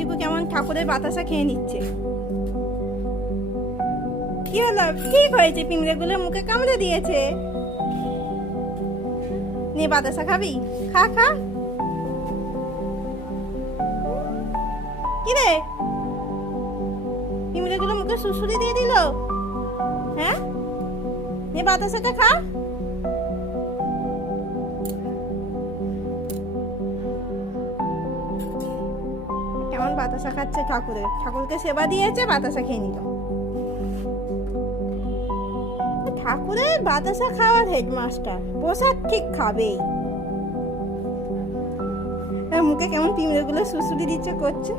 চিকু কেমন ঠাকুরের বাতাসা খেয়ে নিচ্ছে। কি হলো, ঠিক হয়েছে, পিঁমড়েগুলো মুখে কামড়ে দিয়েছে। নে বাতাসা খাবি, খা খা। কি রে, পিঁমড়েগুলো মুখে সুসুরি দিয়ে দিল। হ্যাঁ, নে বাতাসাটা খা। কেমন বাতাসা খাচ্ছে ঠাকুরকে সেবা দিয়েছে, বাতাসা খেয়ে নিল। ঠাকুরের বাতাসা খাওয়ার হেডমাস্টার প্রসাদ ঠিক খাবেই। মুখে কেমন পিঁমড়েগুলো সুসুরি দিচ্ছে করছে।